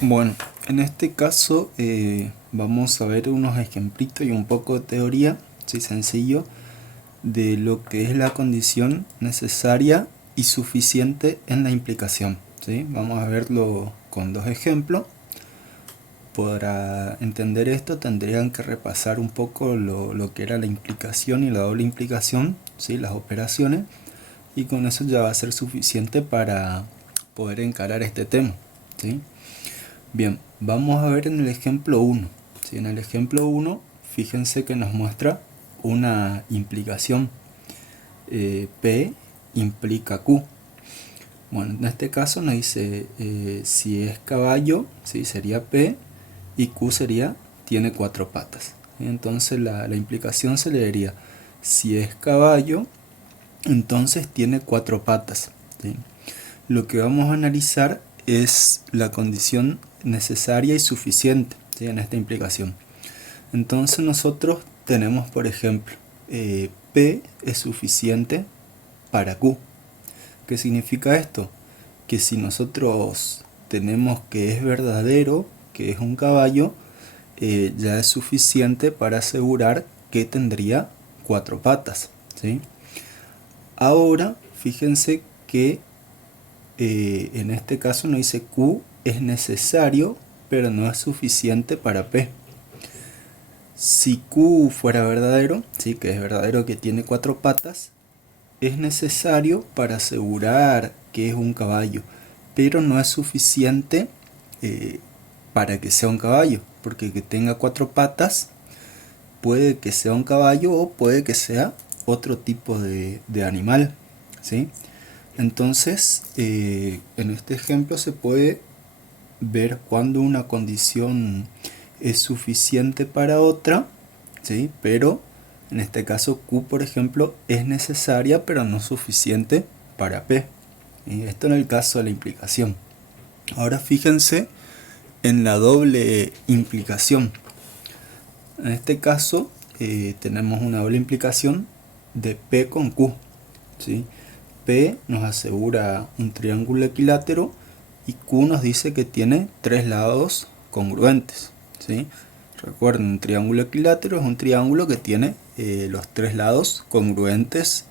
Bueno, en este caso vamos a ver unos ejemplitos y un poco de teoría, sí, sencillo, de lo que es la condición necesaria y suficiente en la implicación, ¿sí? Vamos a verlo con dos ejemplos. Para entender esto tendrían que repasar un poco lo que era la implicación y la doble implicación, ¿sí? Las operaciones, y con eso ya va a ser suficiente para poder encarar este tema, ¿sí? Bien, vamos a ver en el ejemplo 1. ¿Sí? En el ejemplo 1, fíjense que nos muestra una implicación. P implica Q. Bueno, en este caso nos dice si es caballo, ¿sí? Sería P, y Q sería tiene 4 patas. Entonces la implicación se leería si es caballo, entonces tiene 4 patas, ¿sí? Lo que vamos a analizar es la condición necesaria y suficiente, ¿sí? En esta implicación. Entonces nosotros tenemos, por ejemplo, P es suficiente para Q. ¿Qué significa esto? Que si nosotros tenemos que es verdadero, que es un caballo, ya es suficiente para asegurar que tendría 4 patas, ¿sí? Ahora, fíjense que en este caso nos dice Q es necesario, pero no es suficiente para P. Si Q fuera verdadero, sí, que es verdadero que tiene 4 patas, es necesario para asegurar que es un caballo, pero no es suficiente eh, para que sea un caballo, porque que tenga 4 patas puede que sea un caballo o puede que sea otro tipo de animal, ¿sí? Entonces, en este ejemplo se puede ver cuando una condición es suficiente para otra, ¿sí? Pero en este caso Q, por ejemplo, es necesaria pero no suficiente para P. Y esto en el caso de la implicación. Ahora fíjense en la doble implicación. En este caso tenemos una doble implicación de P con Q, ¿sí? P nos asegura un triángulo equilátero y Q nos dice que tiene 3 lados congruentes, ¿sí? Recuerden, un triángulo equilátero es un triángulo que tiene los 3 lados congruentes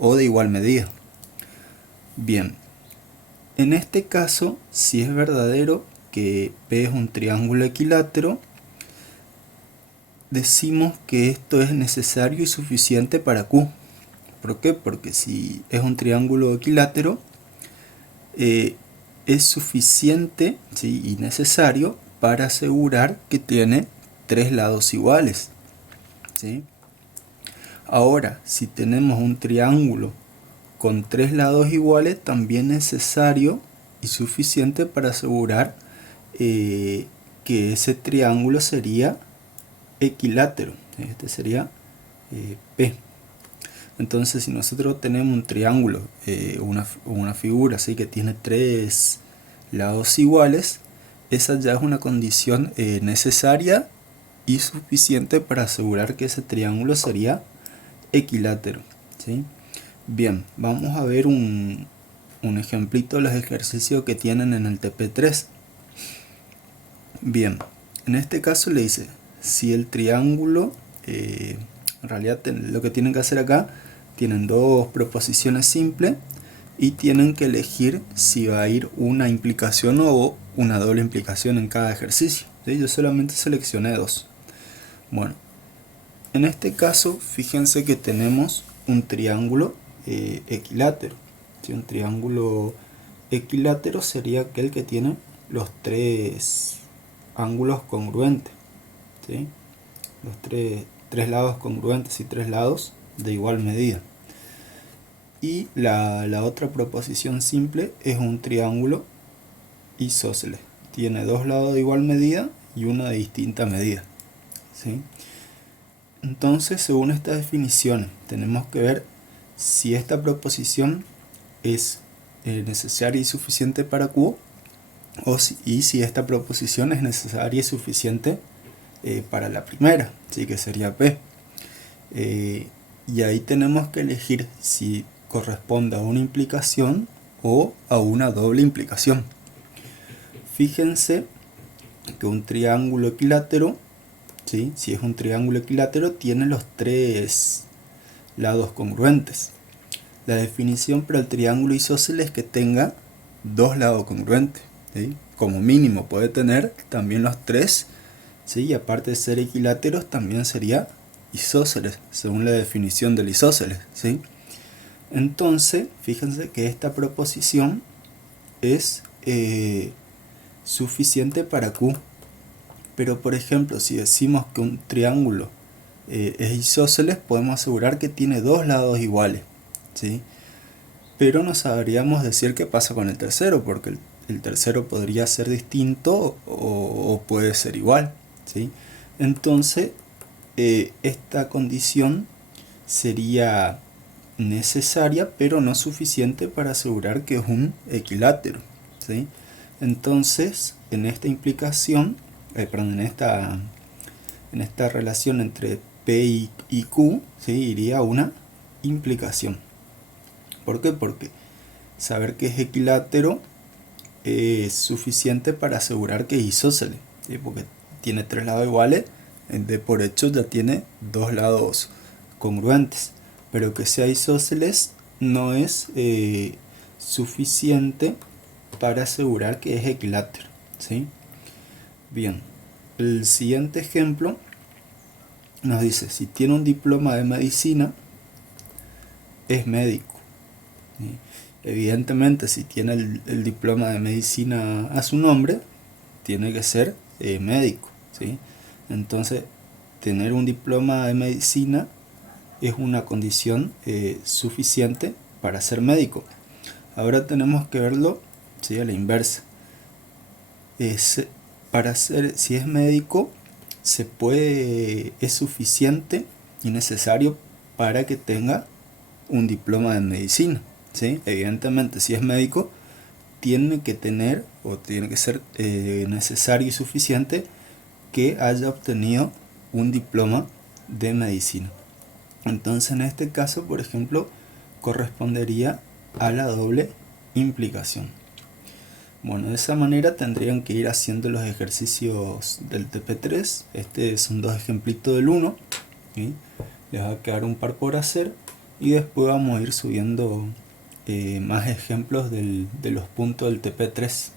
o de igual medida. Bien, en este caso, si es verdadero que P es un triángulo equilátero, decimos que esto es necesario y suficiente para Q. ¿Por qué? Porque si es un triángulo equilátero, es suficiente, ¿sí? Y necesario para asegurar que tiene 3 lados iguales, ¿sí? Ahora, si tenemos un triángulo con 3 lados iguales, también es necesario y suficiente para asegurar que ese triángulo sería equilátero. Este sería P. Entonces, si nosotros tenemos un triángulo, una figura así que tiene 3 lados iguales, esa ya es una condición necesaria y suficiente para asegurar que ese triángulo sería equilátero, ¿sí? Bien, vamos a ver un ejemplito de los ejercicios que tienen en el TP3. Bien, en este caso le dice, si el triángulo, en realidad lo que tienen que hacer acá, tienen dos proposiciones simples y tienen que elegir si va a ir una implicación o una doble implicación en cada ejercicio, ¿sí? Yo solamente seleccioné dos. Bueno, en este caso, fíjense que tenemos un triángulo equilátero, ¿sí? Un triángulo equilátero sería aquel que tiene los 3 ángulos congruentes, ¿sí? Los tres lados congruentes y 3 lados de igual medida. Y la otra proposición simple es un triángulo isósceles. Tiene 2 lados de igual medida y uno de distinta medida, ¿sí? Entonces, según esta definición, tenemos que ver si esta proposición es necesaria y suficiente para Q y si esta proposición es necesaria y suficiente para la primera, ¿sí? Que sería P. Y ahí tenemos que elegir si corresponde a una implicación o a una doble implicación. Fíjense que un triángulo equilátero, ¿sí? Si es un triángulo equilátero, tiene los tres lados congruentes. La definición para el triángulo isósceles es que tenga dos lados congruentes, ¿sí? Como mínimo puede tener también los tres, ¿sí? Y aparte de ser equiláteros también sería isósceles, según la definición del isósceles, ¿sí? Entonces, fíjense que esta proposición es suficiente para Q. Pero por ejemplo, si decimos que un triángulo es isósceles, podemos asegurar que tiene dos lados iguales, ¿sí? Pero no sabríamos decir qué pasa con el tercero, porque el tercero podría ser distinto o puede ser igual, ¿sí? Entonces, esta condición sería necesaria, pero no suficiente para asegurar que es un equilátero, ¿sí? Entonces, en esta implicación, en esta relación entre P y Q, ¿sí? Iría una implicación. ¿Por qué? Porque saber que es equilátero es suficiente para asegurar que es isósceles, ¿sí? Porque tiene tres lados iguales, de por hecho ya tiene dos lados congruentes. Pero que sea isósceles no es suficiente para asegurar que es equilátero, ¿sí? Bien, el siguiente ejemplo nos dice, si tiene un diploma de medicina, es médico, ¿sí? Evidentemente, si tiene el diploma de medicina a su nombre, tiene que ser médico, ¿sí? Entonces, tener un diploma de medicina es una condición suficiente para ser médico. Ahora tenemos que verlo, ¿sí? A la inversa. Si es médico, es suficiente y necesario para que tenga un diploma de medicina, ¿sí? Evidentemente, si es médico, tiene que tener o tiene que ser necesario y suficiente que haya obtenido un diploma de medicina. Entonces, en este caso, por ejemplo, correspondería a la doble implicación. Bueno, de esa manera tendrían que ir haciendo los ejercicios del TP3. Son dos ejemplitos del 1, ¿sí? Les va a quedar un par por hacer y después vamos a ir subiendo más ejemplos de los puntos del TP3.